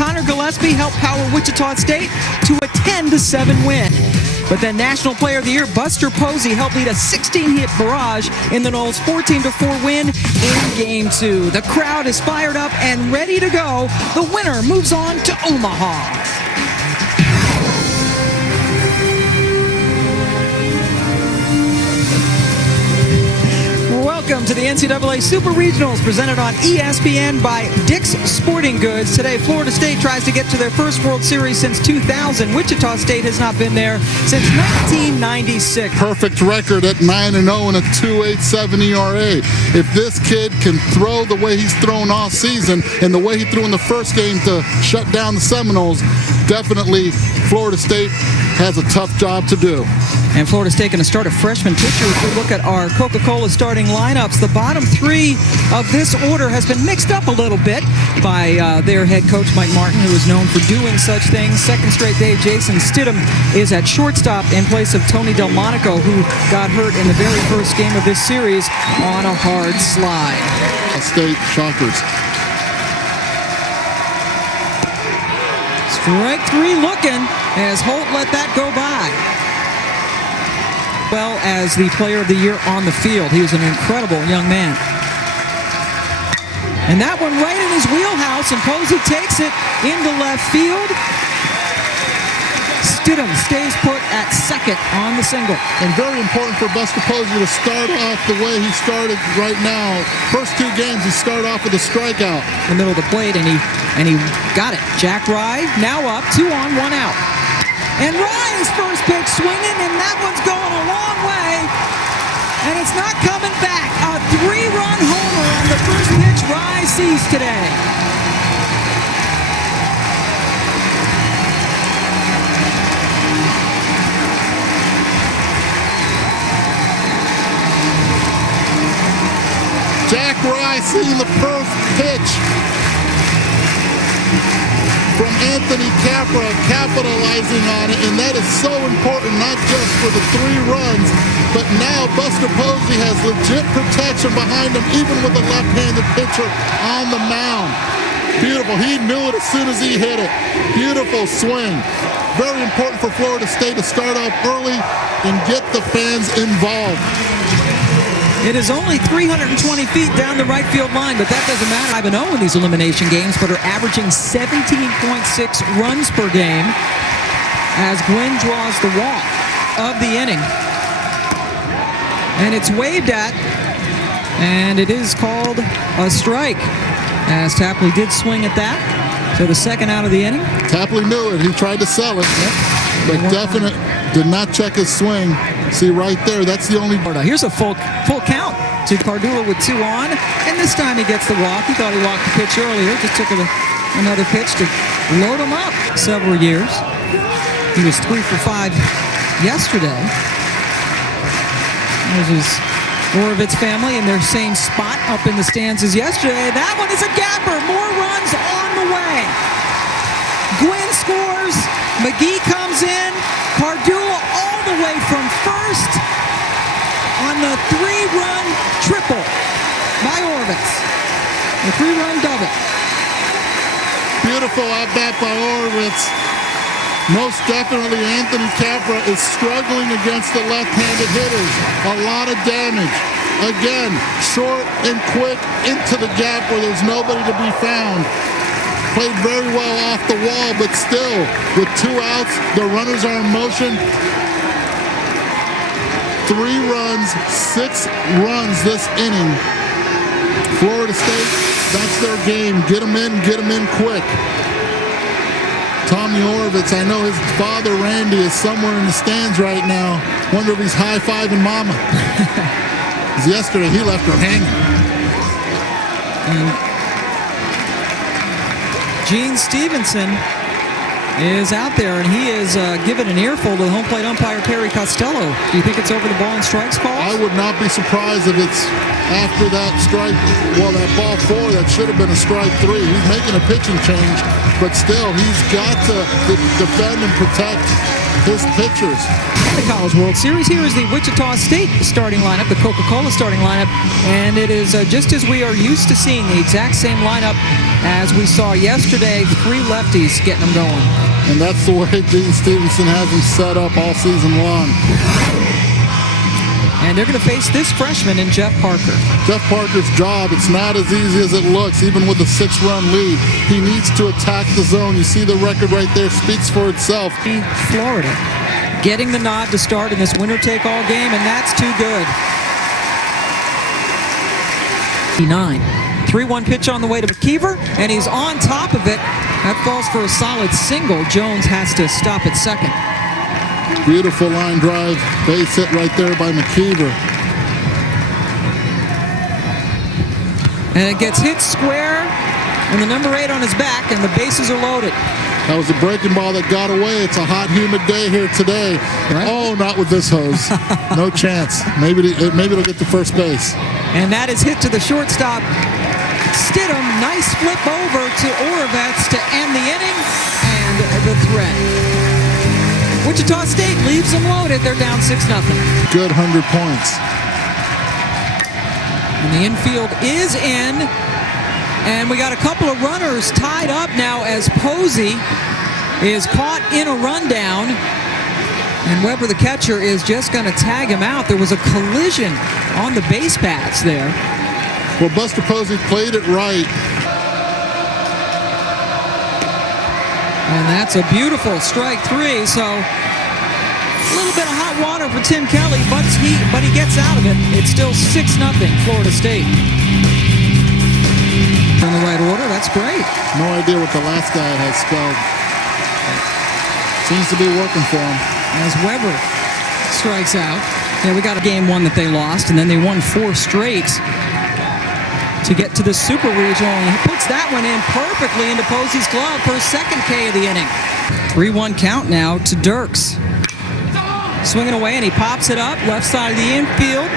Connor Gillespie helped power Wichita State to a 10-7 win. But then National Player of the Year Buster Posey helped lead a 16-hit barrage in the Noles' 14-4 win in Game 2. The crowd is fired up and ready to go. The winner moves on to Omaha. Welcome to the NCAA Super Regionals presented on ESPN by Dick's Sporting Goods. Today, Florida State tries to get to their first World Series since 2000. Wichita State has not been there since 1996. Perfect record at 9-0 and a 2.87 ERA. If this kid can throw the way he's thrown all season and the way he threw in the first game to shut down the Seminoles, definitely Florida State has a tough job to do. And Florida State going to start a freshman pitcher. If we look at our Coca-Cola starting lineups, the bottom three of this order has been mixed up a little bit by their head coach, Mike Martin, who is known for doing such things. Second straight day, Jason Stidham is at shortstop in place of Tony Delmonico, who got hurt in the very first game of this series on a hard slide. State Shockers. Strike three looking as Holt let that go by. Well, as the player of the year on the field. He was an incredible young man. And that one right in his wheelhouse, and Posey takes it into left field. Stidham stays put at second on the single. And very important for Buster Posey to start off the way he started right now. First two games, he started off with a strikeout. In the middle of the plate, and he got it. Jack Rye now up, 2 on, 1 out. And Rye's first pitch swinging, and that one's going a long way. And it's not coming back. A 3-run homer on the first pitch Rye sees today. Jack Rye seeing the first pitch from Anthony Capra, capitalizing on it, and that is so important, not just for the 3 runs, but now Buster Posey has legit protection behind him, even with a left-handed pitcher on the mound. Beautiful. He knew it as soon as he hit it. Beautiful swing. Very important for Florida State to start off early and get the fans involved. It is only 320 feet down the right field line, but that doesn't matter. 5-0 in these elimination games, but are averaging 17.6 runs per game as Gwynn draws the walk of the inning. And it's waved at, and it is called a strike, as Tapley did swing at that. So the second out of the inning. Tapley knew it. He tried to sell it, but definitely did not check his swing. See right there, that's the only. Here's a full count to Cardula with 2 on, and this time he gets the walk. He thought he walked the pitch earlier, just took another pitch to load him up. Several years. He was 3 for 5 yesterday. There's his Orovitz family in their same spot up in the stands as yesterday. That one is a gapper. More runs on the way. Gwynn scores. McGee comes in. Cardula all the way from first on the 3-run triple by Orovitz. The 3-run double. Beautiful at bat by Orovitz. Most definitely Anthony Capra is struggling against the left-handed hitters. A lot of damage. Again, short and quick into the gap where there's nobody to be found. Played very well off the wall, but still, with 2 outs, the runners are in motion. 3 runs, 6 runs this inning. Florida State, that's their game. Get them in quick. Tommy Orovitz, I know his father, Randy, is somewhere in the stands right now. Wonder if he's high-fiving Mama. Because yesterday, he left her hanging. Gene Stevenson is out there, and he is given an earful to the home plate umpire, Perry Costello. Do you think it's over the ball and strikes call? I would not be surprised if it's after that strike, well, that ball 4, that should have been a strike 3. He's making a pitching change, but still, he's got to defend and protect his pitchers. The College World Series. Here is the Wichita State starting lineup, the Coca-Cola starting lineup, and it is just as we are used to seeing, the exact same lineup as we saw yesterday. 3 lefties getting them going. And that's the way Dean Stevenson has them set up all season long. And they're going to face this freshman in Jeff Parker. Jeff Parker's job, it's not as easy as it looks, even with a 6-run lead. He needs to attack the zone. You see the record right there, speaks for itself. Florida getting the nod to start in this winner-take-all game, and that's too good. 9. 3-1 pitch on the way to McKeever, and he's on top of it. That falls for a solid single. Jones has to stop at second. Beautiful line drive, base hit right there by McKeever. And it gets hit square, and the number 8 on his back, and the bases are loaded. That was a breaking ball that got away. It's a hot, humid day here today. Right. Oh, not with this hose. No chance. Maybe it'll get to first base. And that is hit to the shortstop. Stidham, nice flip over to Oravets to end the inning, and the threat. Wichita State leaves them loaded. They're down 6-0. Good 100 points. And the infield is in. And we got a couple of runners tied up now as Posey is caught in a rundown. And Weber, the catcher, is just going to tag him out. There was a collision on the base paths there. Well, Buster Posey played it right. And that's a beautiful strike 3. So a little bit of hot water for Tim Kelly, but he gets out of it. It's still 6-0 Florida State. In the right order, that's great. No idea what the last guy has spelled. Seems to be working for him. As Weber strikes out. Yeah, we got a game 1 that they lost, and then they won 4 straight to get to the Super Regional, and he puts that one in perfectly into Posey's glove for his second K of the inning. 3-1 count now to Dirks. Swinging away, and he pops it up, left side of the infield.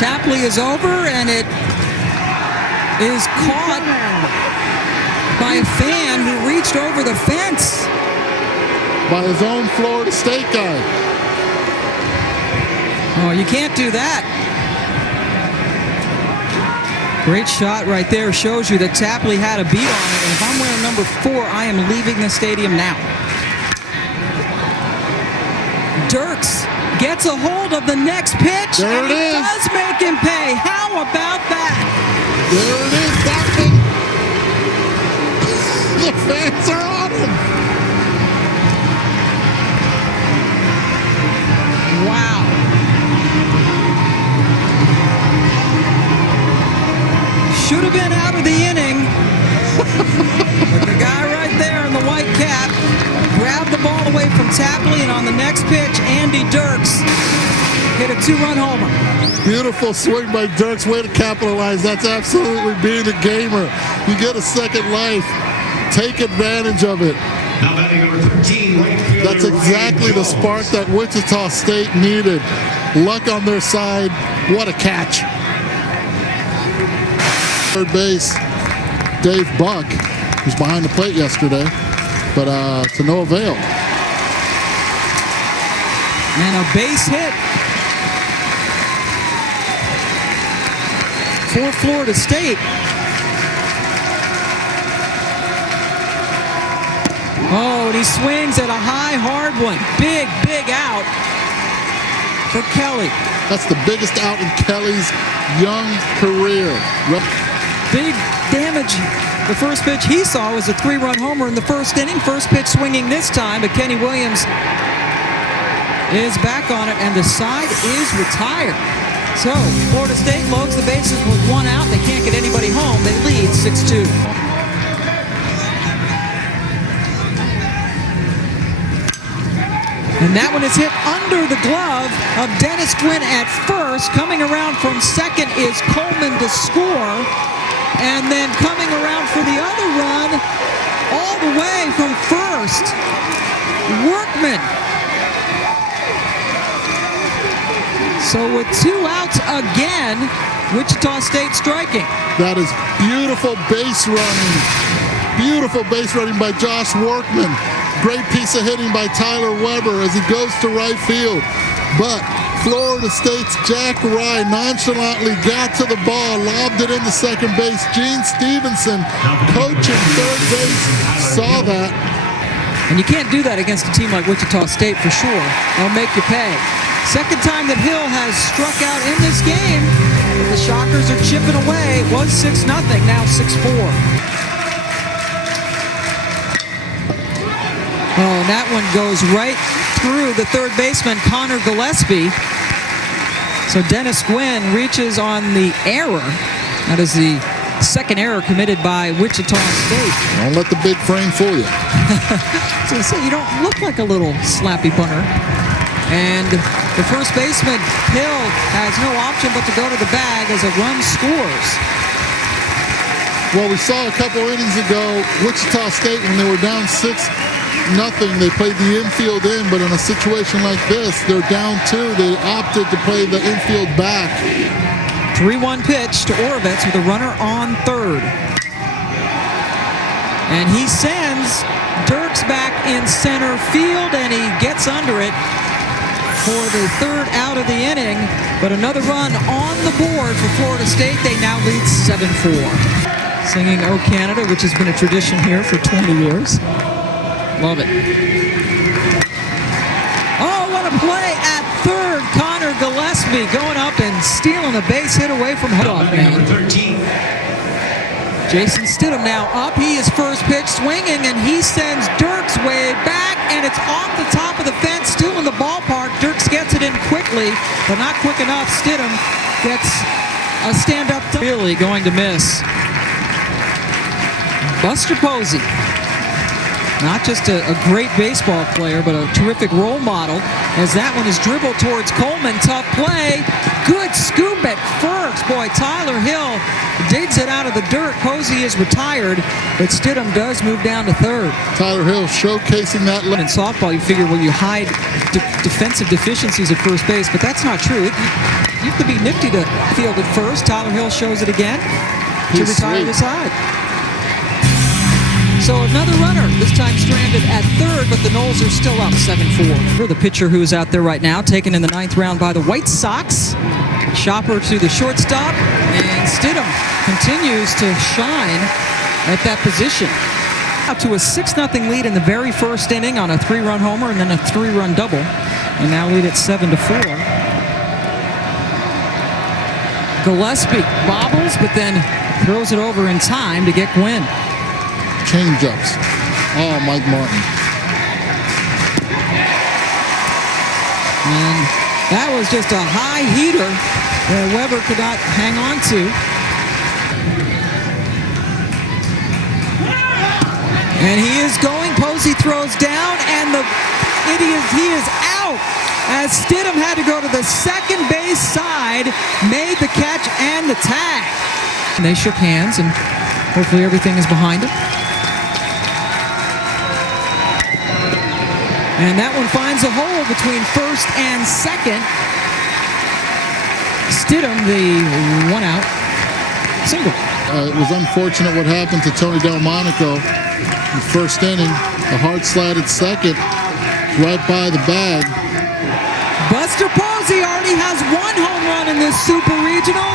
Tapley is over, and it is caught by a fan who reached over the fence. By his own Florida State guy. Oh, you can't do that. Great shot right there. Shows you that Tapley had a beat on it. And if I'm wearing number 4, I am leaving the stadium now. Dirks gets a hold of the next pitch. There and it is. Does make him pay. How about that? There it is, barking. The fans are on him. Wow. Should have been out of the inning. But the guy right there in the white cap grabbed the ball away from Tapley, and on the next pitch, Andy Dirks hit a 2-run homer. Beautiful swing by Dirks. Way to capitalize. That's absolutely being a gamer. You get a second life. Take advantage of it. Now batting number 13, right fielder, That's exactly the spark that Wichita State needed. Luck on their side. What a catch. Third base, Dave Buck, who's behind the plate yesterday, but to no avail. And a base hit for Florida State. Oh, and he swings at a high, hard one. Big, big out for Kelly. That's the biggest out in Kelly's young career. Big damage. The first pitch he saw was a 3-run homer in the first inning. First pitch swinging this time, but Kenny Williams is back on it, and the side is retired. So Florida State loads the bases with 1 out. They can't get anybody home. They lead 6-2. And that one is hit under the glove of Dennis Gwynn at first. Coming around from second is Coleman to score. And then coming around for the other run, all the way from first, Workman. So with 2 outs again, Wichita State striking. That is beautiful base running. Beautiful base running by Josh Workman. Great piece of hitting by Tyler Weber as he goes to right field. But Florida State's Jack Rye nonchalantly got to the ball, lobbed it into second base. Gene Stevenson, coaching third base, saw that. And you can't do that against a team like Wichita State for sure. They'll make you pay. Second time that Hill has struck out in this game. The Shockers are chipping away. It was 6-0, now 6-4. Oh, and that one goes right through the third baseman, Connor Gillespie. So Dennis Gwynn reaches on the error. That is the second error committed by Wichita State. Don't let the big frame fool you. So you don't look like a little slappy punter. And the first baseman, Hill, has no option but to go to the bag as a run scores. Well, we saw a couple innings ago, Wichita State, when they were down 6-0, they played the infield in, but in a situation like this, they're down 2. They opted to play the infield back. 3-1 pitch to Orovitz with a runner on third. And he sends Dirks back in center field, and he gets under it for the third out of the inning. But another run on the board for Florida State. They now lead 7-4. Singing "O Canada," which has been a tradition here for 20 years. Love it. Oh, what a play at third. Connor Gillespie going up and stealing a base hit away from Hudoff, man. 13. Jason Stidham now up. He is first pitch swinging, and he sends Dirks way back, and it's off the top of the fence, still in the ballpark. Dirks gets it in quickly, but not quick enough. Stidham gets a stand-up. Really going to miss. Buster Posey. Not just a great baseball player, but a terrific role model, as that one is dribbled towards Coleman. Tough play. Good scoop at first. Boy, Tyler Hill digs it out of the dirt. Posey is retired, but Stidham does move down to third. Tyler Hill showcasing that. In softball, you figure, well, you hide defensive deficiencies at first base, but that's not true. You have to be nifty to field at first. Tyler Hill shows it again to retire the side. So another runner, this time stranded at third, but the Noles are still up 7-4. The pitcher who is out there right now, taken in the 9th round by the White Sox. Chopper to the shortstop, and Stidham continues to shine at that position. Up to a 6-0 lead in the very first inning on a 3-run homer and then a 3-run double, and now lead at 7-4. Gillespie bobbles, but then throws it over in time to get Gwynn. Change-ups. Oh, Mike Martin. And that was just a high heater that Weber could not hang on to. And he is going. Posey throws down, and he is out as Stidham had to go to the second base side, made the catch and the tag. And they shook hands, and hopefully everything is behind him. And that one finds a hole between first and second. Stidham, the one-out single. It was unfortunate what happened to Tony Delmonico in the first inning. The hard-slatted second right by the bag. Buster Posey already has 1 home run in this Super Regional.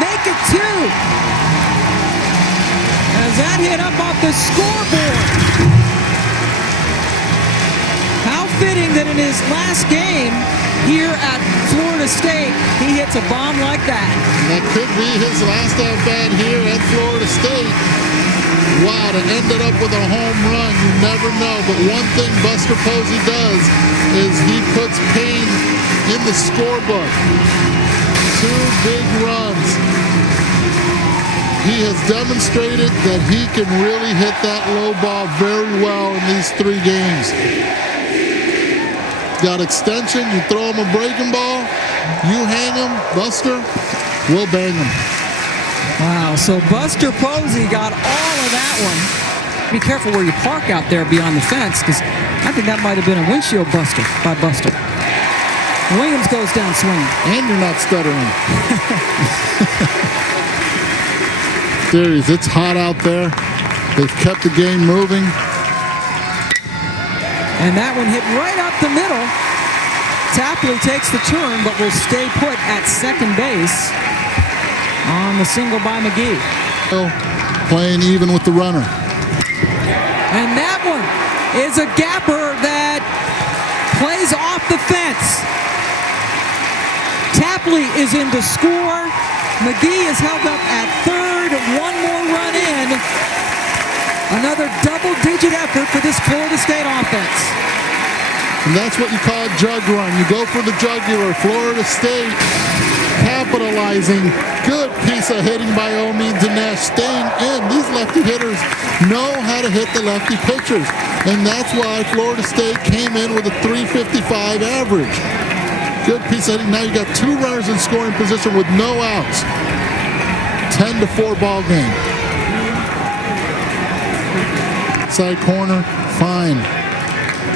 Make it 2. As that hit up off the scoreboard. Fitting that in his last game here at Florida State, he hits a bomb like that. And that could be his last at-bat here at Florida State. Wow, to end it up with a home run, you never know. But one thing Buster Posey does is he puts pain in the scorebook. 2 big runs. He has demonstrated that he can really hit that low ball very well in these 3 games. Got extension, you throw him a breaking ball, you hang him, Buster, we'll bang him. Wow, so Buster Posey got all of that one. Be careful where you park out there beyond the fence, because I think that might have been a windshield buster by Buster. Williams goes down swinging. And you're not stuttering. There he is. It's hot out there. They've kept the game moving. And that one hit right up the middle. Tapley takes the turn, but will stay put at second base on the single by McGee. Playing even with the runner. And that one is a gapper that plays off the fence. Tapley is in to score. McGee is held up at third. One more run in. Another double-digit effort for this Florida State offense. And that's what you call a jug run. You go for the jugular. Florida State capitalizing. Good piece of hitting by Omi Dinesh. Staying in. These lefty hitters know how to hit the lefty pitchers. And that's why Florida State came in with a .355 average. Good piece of hitting. Now you got two runners in scoring position with no outs. 10-4 ball game. Side corner, fine.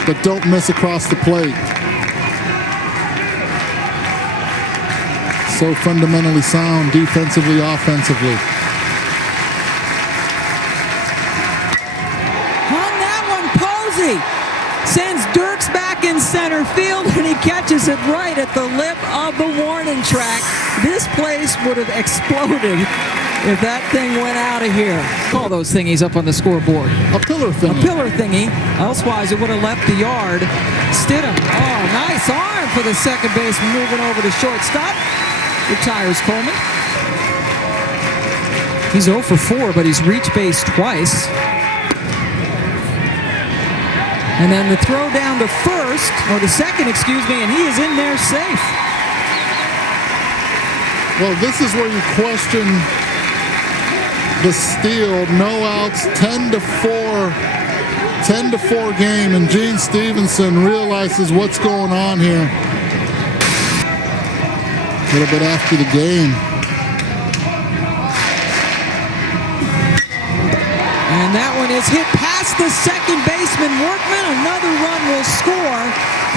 But don't miss across the plate. So fundamentally sound defensively, offensively. On that one, Posey sends Dirks back in center field, and he catches it right at the lip of the warning track. This place would have exploded if that thing went out of here. Call those thingies up on the scoreboard. A pillar thingy. A pillar thingy. Elsewise, it would have left the yard. Stidham. Oh, nice arm for the second baseman, moving over to shortstop. Retires Coleman. He's 0 for 4, but he's reached base twice. And then the throw down to first, or the second, excuse me, and he is in there safe. Well, this is where you question the steal. No outs, 10-4 game, and Gene Stevenson realizes what's going on here. A little bit after the game. And that one is hit past the second baseman, Workman. Another run will score.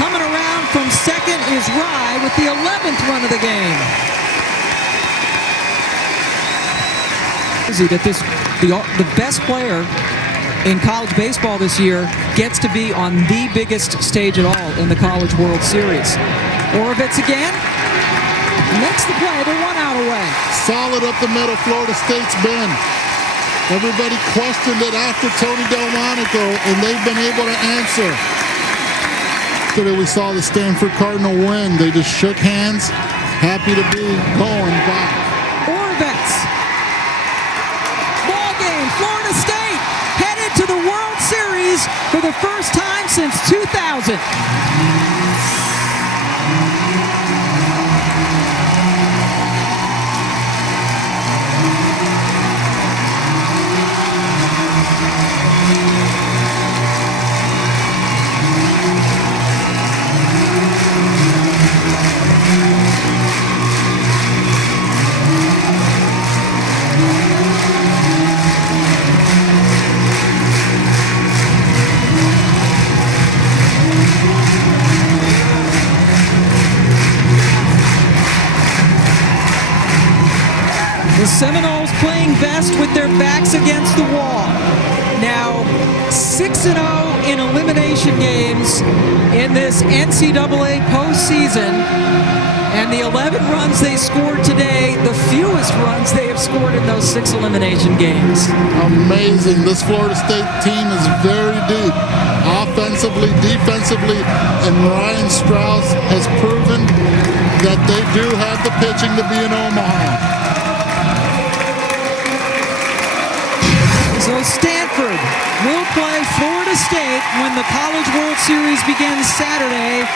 Coming around from second is Rye with the 11th run of the game. That the best player in college baseball this year gets to be on the biggest stage at all in the College World Series. Orovitz again. Makes the play, they're 1 out away. Solid up the middle, Florida State's been. Everybody questioned it after Tony Delmonico, and they've been able to answer. Today we saw the Stanford Cardinal win. They just shook hands, happy to be going back. Orovitz. Ball game, Florida State headed to the World Series for the first time since 2000. The Seminoles playing best with their backs against the wall. Now 6-0 in elimination games in this NCAA postseason. And the 11 runs they scored today, the fewest runs they have scored in those 6 elimination games. Amazing. This Florida State team is very deep, offensively, defensively, and Ryan Strauss has proven that they do have the pitching to be in Omaha. So Stanford will play Florida State when the College World Series begins Saturday